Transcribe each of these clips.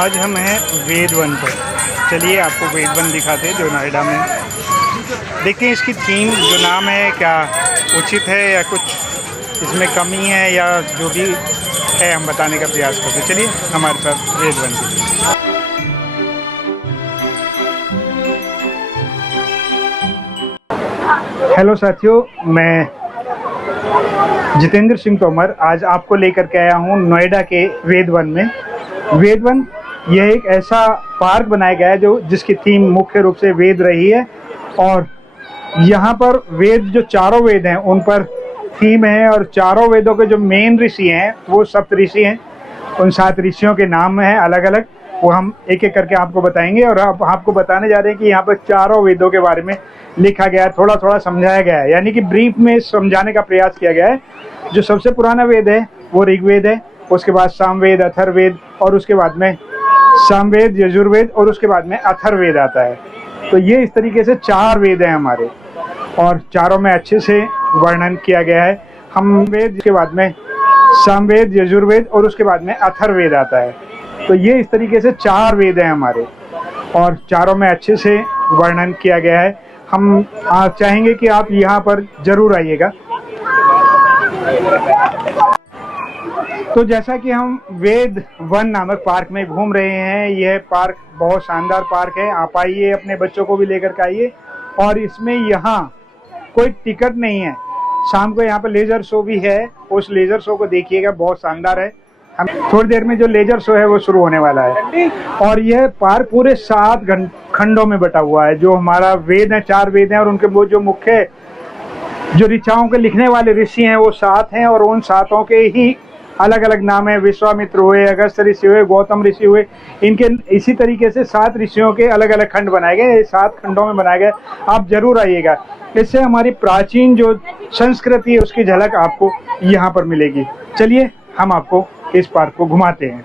आज हम हैं वेद वन पर। चलिए आपको वेद वन दिखाते हैं जो नोएडा में है। देखते हैं इसकी थीम जो नाम है क्या उचित है या कुछ इसमें कमी है या जो भी है हम बताने का प्रयास करते हैं। चलिए हमारे साथ वेद वन की। हेलो साथियों, मैं जितेंद्र सिंह तोमर आज आपको लेकर के आया हूँ नोएडा के वेद वन में। वेद वन यह एक ऐसा पार्क बनाया गया है जो जिसकी थीम मुख्य रूप से वेद रही है और यहाँ पर वेद जो चारों वेद हैं उन पर थीम है और चारों वेदों के जो मेन ऋषि हैं वो सप्त ऋषि हैं। उन 7 ऋषियों के नाम हैं अलग अलग, वो हम एक एक करके आपको बताएंगे और अब आपको बताने जा रहे हैं कि यहाँ पर चारों वेदों के बारे में लिखा गया है, थोड़ा थोड़ा समझाया गया है, यानी कि ब्रीफ में समझाने का प्रयास किया गया है। जो सबसे पुराना वेद है वो ऋग्वेद है, उसके बाद सामवेद, अथर्ववेद और उसके बाद में सामवेद, यजुर्वेद और उसके बाद में अथर्ववेद आता है। तो ये इस तरीके से 4 वेद हैं हमारे और चारों में अच्छे से वर्णन किया गया है। हम वेद के बाद में सामवेद, यजुर्वेद और उसके बाद में अथर्ववेद आता है। तो ये इस तरीके से 4 वेद हैं हमारे और चारों में अच्छे से वर्णन किया गया है। हम चाहेंगे कि आप यहाँ पर जरूर आइएगा। तो जैसा कि हम वेद वन नामक पार्क में घूम रहे हैं, यह पार्क बहुत शानदार पार्क है। आप आइए, अपने बच्चों को भी लेकर के आइए और इसमें यहाँ कोई टिकट नहीं है। शाम को यहाँ पर लेजर शो भी है, उस लेजर शो को देखिएगा, बहुत शानदार है। हम थोड़ी देर में जो लेजर शो है वो शुरू होने वाला है और यह पार्क पूरे 7 खंडों में बटा हुआ है। जो हमारा वेद है, 4 वेद हैं और उनके वो जो मुख्य जो ऋचाओं के लिखने वाले ऋषि हैं वो 7 हैं और उन 7 के ही अलग अलग नाम है। विश्वामित्र हुए, अगस्त्य ऋषि हुए, गौतम ऋषि हुए, इनके इसी तरीके से 7 ऋषियों के अलग अलग खंड बनाए गए, 7 खंडों में बनाए गए। आप जरूर आइएगा, इससे हमारी प्राचीन जो संस्कृति है उसकी झलक आपको यहाँ पर मिलेगी। चलिए हम आपको इस पार्क को घुमाते हैं।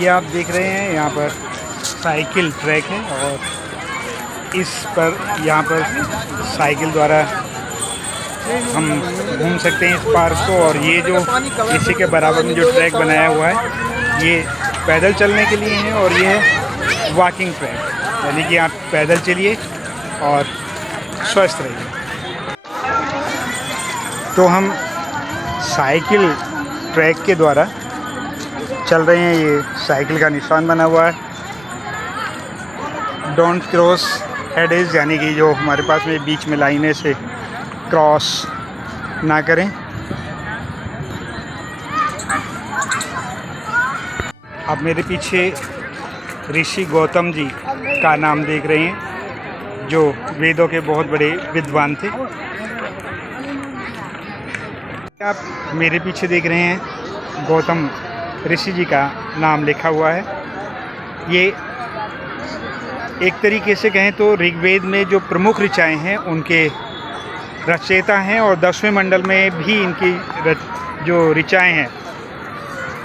ये आप देख रहे हैं यहाँ पर साइकिल ट्रैक है और इस पर यहाँ पर साइकिल द्वारा हम घूम सकते हैं इस पार्क को। और ये जो इसी के बराबर में जो ट्रैक बनाया हुआ है ये पैदल चलने के लिए है और ये है वॉकिंग ट्रैक, यानी कि आप पैदल चलिए और स्वस्थ रहिए। तो हम साइकिल ट्रैक के द्वारा चल रहे हैं। ये साइकिल का निशान बना हुआ है, डोंट क्रॉस हेडेज, यानी कि जो हमारे पास में बीच में लाइनें से क्रॉस ना करें। आप मेरे पीछे ऋषि गौतम जी का नाम देख रहे हैं, जो वेदों के बहुत बड़े विद्वान थे। आप मेरे पीछे देख रहे हैं गौतम ऋषि जी का नाम लिखा हुआ है। ये एक तरीके से कहें तो ऋग्वेद में जो प्रमुख ऋचाएँ हैं उनके रचयिता हैं, और 10वें मंडल में भी इनकी जो ऋचाएँ हैं,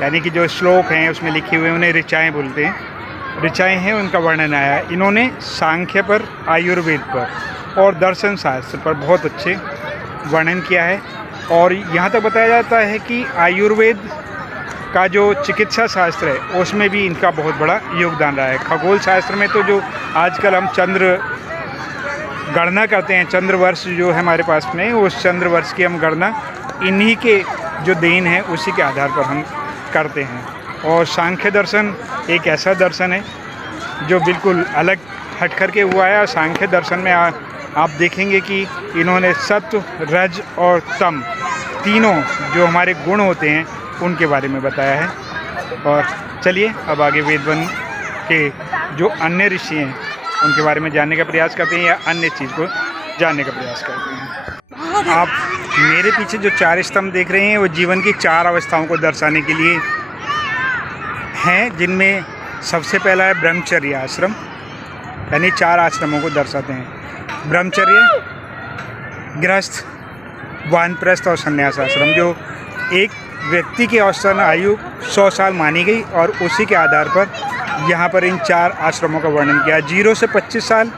यानी कि जो श्लोक हैं उसमें लिखे हुए उन्हें ऋचाएँ बोलते हैं। ऋचाएँ हैं उनका वर्णन आया है। इन्होंने सांख्य पर, आयुर्वेद पर और दर्शन शास्त्र पर बहुत अच्छे वर्णन किया है। और यहाँ तक बताया जाता है कि आयुर्वेद का जो चिकित्सा शास्त्र है उसमें भी इनका बहुत बड़ा योगदान रहा है। खगोल शास्त्र में तो जो आजकल हम चंद्र गणना करते हैं, चंद्र वर्ष जो है हमारे पास में, उस चंद्र वर्ष की हम गणना इन्हीं के जो देन है उसी के आधार पर हम करते हैं। और सांख्य दर्शन एक ऐसा दर्शन है जो बिल्कुल अलग हट करके हुआ है। सांख्य दर्शन में आप देखेंगे कि इन्होंने सत्व, रज और तम तीनों जो हमारे गुण होते हैं उनके बारे में बताया है। और चलिए अब आगे वेदवन के जो अन्य ऋषि हैं उनके बारे में जानने का प्रयास करते हैं, या अन्य चीज़ को जानने का प्रयास करते हैं। आप मेरे पीछे जो 4 स्तंभ देख रहे हैं वो जीवन की 4 अवस्थाओं को दर्शाने के लिए हैं, जिनमें सबसे पहला है ब्रह्मचर्य आश्रम, यानी 4 आश्रमों को दर्शाते हैं। ब्रह्मचर्य, गृहस्थ, वानप्रस्थ और संन्यास आश्रम। जो एक व्यक्ति की औसतन आयु 100 साल मानी गई और उसी के आधार पर यहाँ पर इन 4 आश्रमों का वर्णन किया। 0 से 25 साल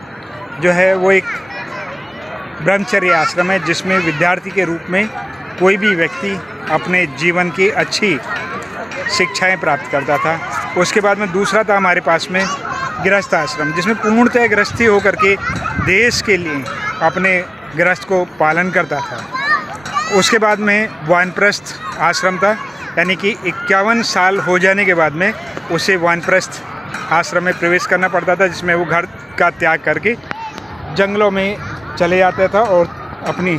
जो है वो एक ब्रह्मचर्य आश्रम है, जिसमें विद्यार्थी के रूप में कोई भी व्यक्ति अपने जीवन की अच्छी शिक्षाएं प्राप्त करता था। उसके बाद में दूसरा था हमारे पास में गृहस्थ आश्रम, जिसमें पूर्णतः गृहस्थी होकर के देश के लिए अपने गृहस्थ को पालन करता था। उसके बाद में वानप्रस्थ आश्रम था, यानी कि 51 साल हो जाने के बाद में उसे वानप्रस्थ आश्रम में प्रवेश करना पड़ता था, जिसमें वो घर का त्याग करके जंगलों में चले जाता था और अपनी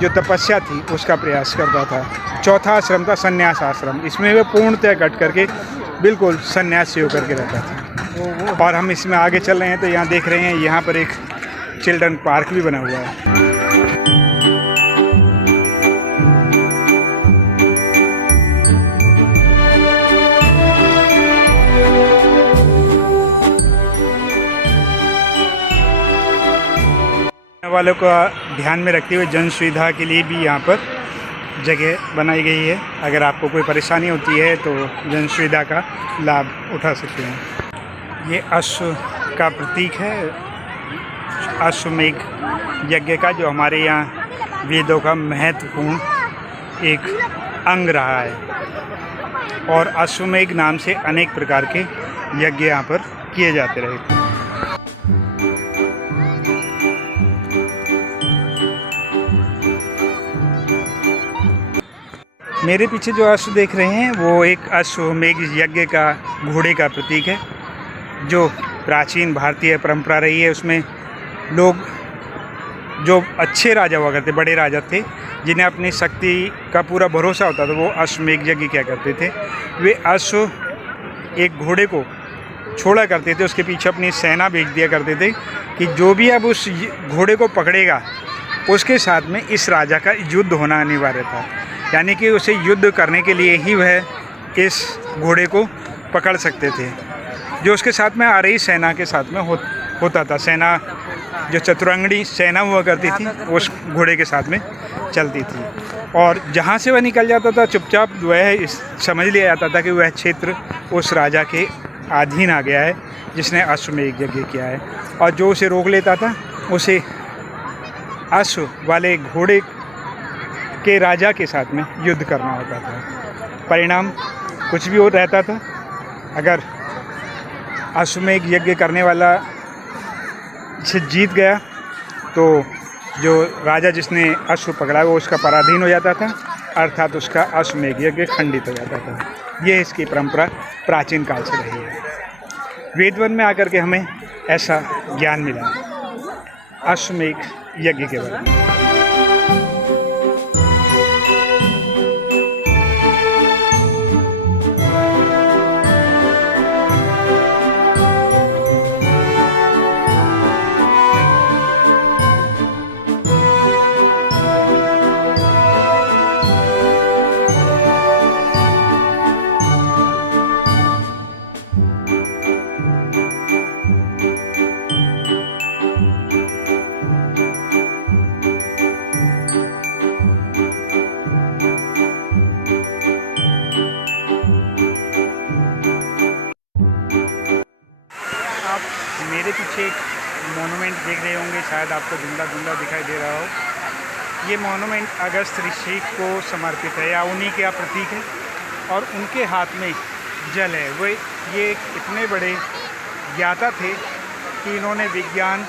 जो तपस्या थी उसका प्रयास करता था। चौथा आश्रम था संन्यास आश्रम, इसमें वह पूर्णतः कट करके बिल्कुल सन्यासी होकर के रहता था। और हम इसमें आगे चल रहे हैं तो यहाँ देख रहे हैं, यहाँ पर एक चिल्ड्रन पार्क भी बना हुआ है। वालों का ध्यान में रखते हुए जन सुविधा के लिए भी यहाँ पर जगह बनाई गई है। अगर आपको कोई परेशानी होती है तो जन सुविधा का लाभ उठा सकते हैं। ये अश्व का प्रतीक है, अश्वमेघ यज्ञ का, जो हमारे यहाँ वेदों का महत्वपूर्ण एक अंग रहा है। और अश्वमेघ नाम से अनेक प्रकार के यज्ञ यहाँ पर किए जाते रहे। मेरे पीछे जो अश्व देख रहे हैं वो एक अश्वमेघ यज्ञ का घोड़े का प्रतीक है, जो प्राचीन भारतीय परंपरा रही है। उसमें लोग जो अच्छे राजा हुआ करते, बड़े राजा थे, जिन्हें अपनी शक्ति का पूरा भरोसा होता था, वो अश्वमेघ यज्ञ क्या करते थे, वे अश्व एक घोड़े को छोड़ा करते थे, उसके पीछे अपनी सेना भेज दिया करते थे कि जो भी अब उस घोड़े को पकड़ेगा उसके साथ में इस राजा का युद्ध होना अनिवार्य था। यानी कि उसे युद्ध करने के लिए ही वह इस घोड़े को पकड़ सकते थे। जो उसके साथ में आ रही सेना के साथ में होता था, सेना जो चतुरंगड़ी सेना हुआ करती थी उस घोड़े के साथ में चलती थी। और जहाँ से वह निकल जाता था चुपचाप वह समझ लिया जाता था कि वह क्षेत्र उस राजा के अधीन आ गया है जिसने अश्वमेघ यज्ञ किया है। और जो उसे रोक लेता था उसे अश्व वाले घोड़े के राजा के साथ में युद्ध करना होता था। परिणाम कुछ भी हो रहता था। अगर अश्वमेध यज्ञ करने वाला से जीत गया तो जो राजा जिसने अश्व पकड़ा वो उसका पराधीन हो जाता था, अर्थात उसका अश्वमेध यज्ञ खंडित हो जाता था। ये इसकी परंपरा प्राचीन काल से रही है। वेदवन में आकर के हमें ऐसा ज्ञान मिला अश्वमेध यज्ञ के बारे में। मेरे पीछे एक मोनूमेंट देख रहे होंगे, शायद आपको धुंधला धुंधला दिखाई दे रहा हो। ये मोनूमेंट अगस्त ऋषि को समर्पित है या उन्हीं का प्रतीक है और उनके हाथ में जल है। वो ये इतने बड़े ज्ञाता थे कि इन्होंने विज्ञान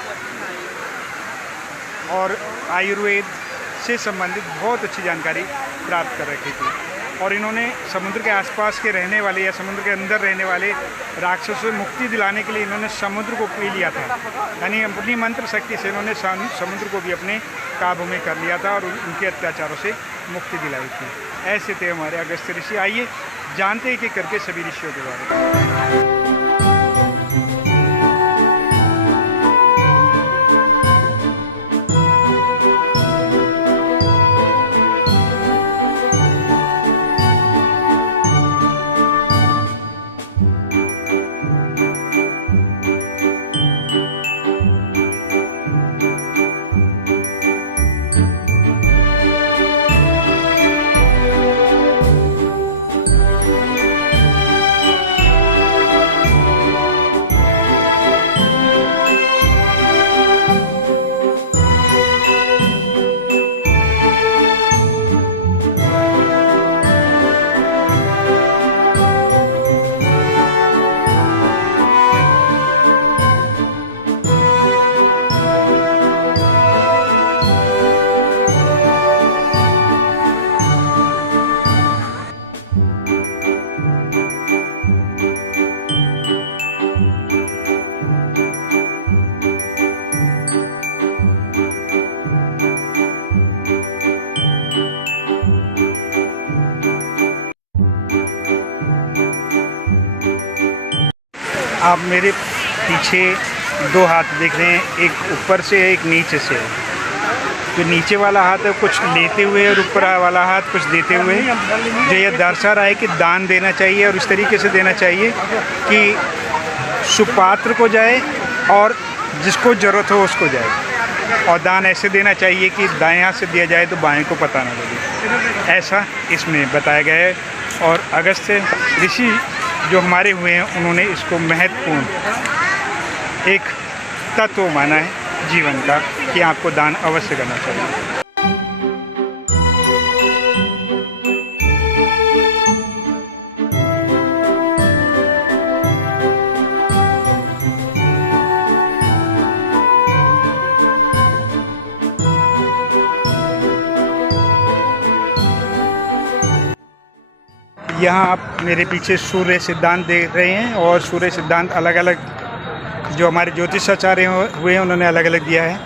और आयुर्वेद से संबंधित बहुत अच्छी जानकारी प्राप्त कर रखी थी और इन्होंने समुद्र के आसपास के रहने वाले या समुद्र के अंदर रहने वाले राक्षसों से मुक्ति दिलाने के लिए इन्होंने समुद्र को पी लिया था। यानी अपनी मंत्र शक्ति से इन्होंने समुद्र को भी अपने काबू में कर लिया था और उनके अत्याचारों से मुक्ति दिलाई थी। ऐसे थे हमारे अगस्त ऋषि। आइए जानते हैं कि करके सभी ऋषियों के बारे में। आप मेरे पीछे दो हाथ देख रहे हैं, एक ऊपर से है, एक नीचे से है। जो नीचे वाला हाथ है कुछ लेते हुए और ऊपर वाला हाथ कुछ देते हुए, जो ये दर्शा रहा है कि दान देना चाहिए और इस तरीके से देना चाहिए कि सुपात्र को जाए और जिसको ज़रूरत हो उसको जाए। और दान ऐसे देना चाहिए कि दाएं हाथ से दिया जाए तो बाएं को पता ना लगे, ऐसा इसमें बताया गया है। और अगस्त ऋषि जो हमारे हुए हैं उन्होंने इसको महत्वपूर्ण एक तत्व माना है जीवन का कि आपको दान अवश्य करना चाहिए। यहाँ आप मेरे पीछे सूर्य सिद्धांत देख रहे हैं और सूर्य सिद्धांत अलग अलग जो हमारे ज्योतिषाचार्य हुए हैं उन्होंने अलग अलग दिया है।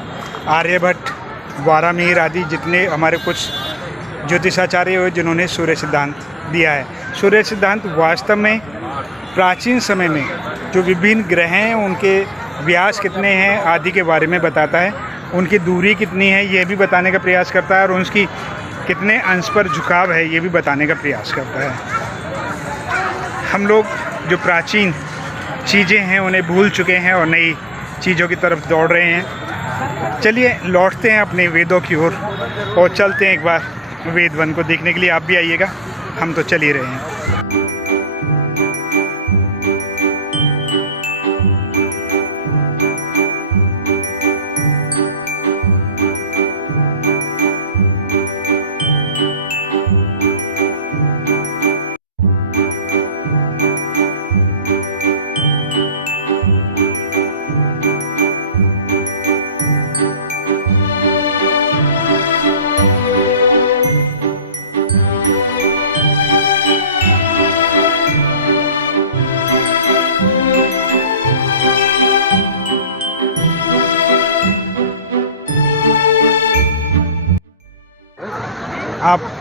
आर्यभट्ट, वारामिहिर आदि जितने हमारे कुछ ज्योतिषाचार्य हुए जिन्होंने सूर्य सिद्धांत दिया है। सूर्य सिद्धांत वास्तव में प्राचीन समय में जो विभिन्न ग्रह हैं उनके व्यास कितने हैं आदि के बारे में बताता है, उनकी दूरी कितनी है ये भी बताने का प्रयास करता है और उसकी कितने अंश पर झुकाव है ये भी बताने का प्रयास करता है। हम लोग जो प्राचीन चीज़ें हैं उन्हें भूल चुके हैं और नई चीज़ों की तरफ दौड़ रहे हैं। चलिए लौटते हैं अपने वेदों की ओर और चलते हैं एक बार वेद वन को देखने के लिए। आप भी आइएगा, हम तो चल ही रहे हैं।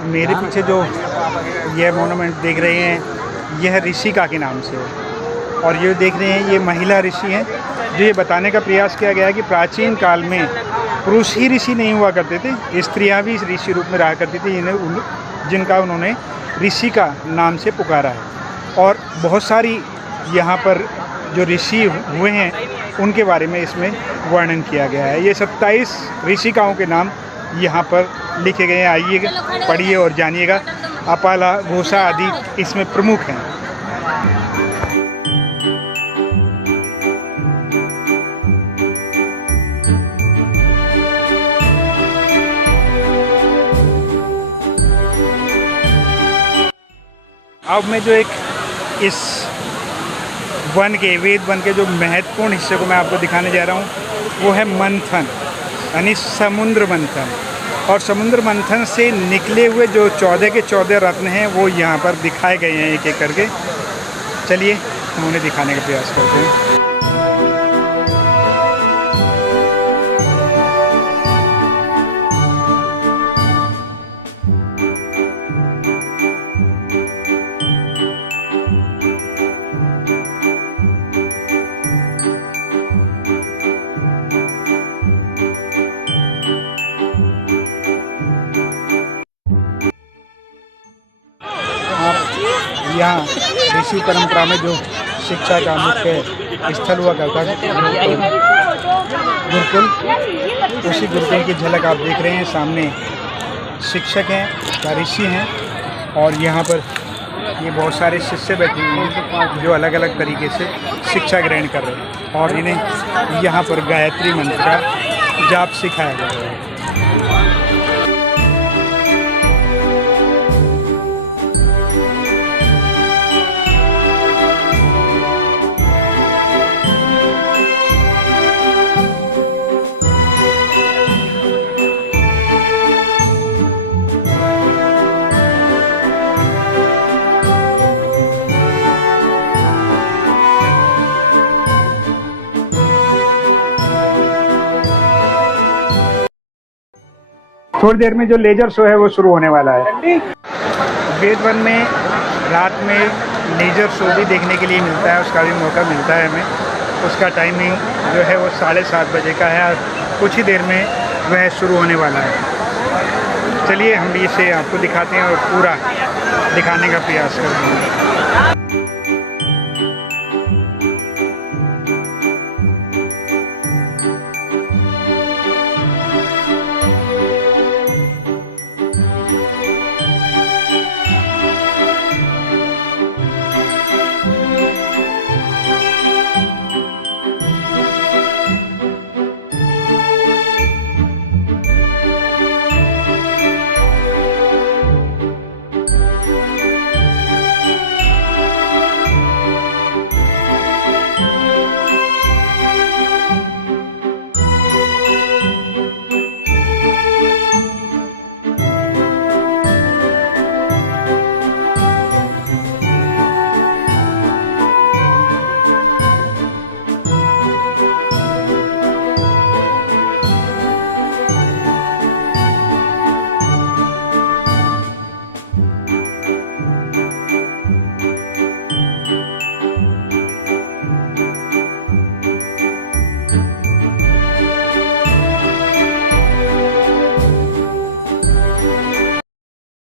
मेरे पीछे जो ये मोनूमेंट देख रहे हैं यह ऋषिका के नाम से है। और ये देख रहे हैं ये महिला ऋषि हैं, जो ये बताने का प्रयास किया गया है कि प्राचीन काल में पुरुष ही ऋषि नहीं हुआ करते थे, स्त्रियां भी ऋषि रूप में रहा करती थी, जिनका उन्होंने ऋषिका नाम से पुकारा है। और बहुत सारी यहाँ पर जो ऋषि हुए हैं उनके बारे में इसमें वर्णन किया गया है। ये 27 ऋषिकाओं के नाम यहाँ पर लिखे गए हैं। आइए पढ़िए और जानिएगा। अपाला, घोषा आदि इसमें प्रमुख हैं। अब मैं जो एक इस वन के वेद वन के जो महत्वपूर्ण हिस्से को मैं आपको दिखाने जा रहा हूँ वो है मंथन, यानी समुद्र मंथन। और समुद्र मंथन से निकले हुए जो 14 के 14 रत्न हैं वो यहाँ पर दिखाए गए हैं एक एक करके। चलिए हम उन्हें दिखाने का प्रयास करते हैं। यहाँ ऋषि परंपरा में जो शिक्षा का मुख्य स्थल हुआ करता है गुरुकुल, उसी गुरुकुल की झलक आप देख रहे हैं। सामने शिक्षक हैं या ऋषि हैं और यहाँ पर ये बहुत सारे शिष्य बैठे हुए हैं जो अलग अलग तरीके से शिक्षा ग्रहण कर रहे हैं। और इन्हें यहाँ पर गायत्री मंत्र का जाप सिखाया जा रहा है। थोड़ी देर में जो लेजर शो है वो शुरू होने वाला है। वेद वन में रात में लेजर शो भी देखने के लिए मिलता है, उसका भी मौका मिलता है हमें। उसका टाइमिंग जो है वो 7:30 बजे का है और कुछ ही देर में वह शुरू होने वाला है। चलिए हम इसे आपको दिखाते हैं और पूरा दिखाने का प्रयास करते हैं।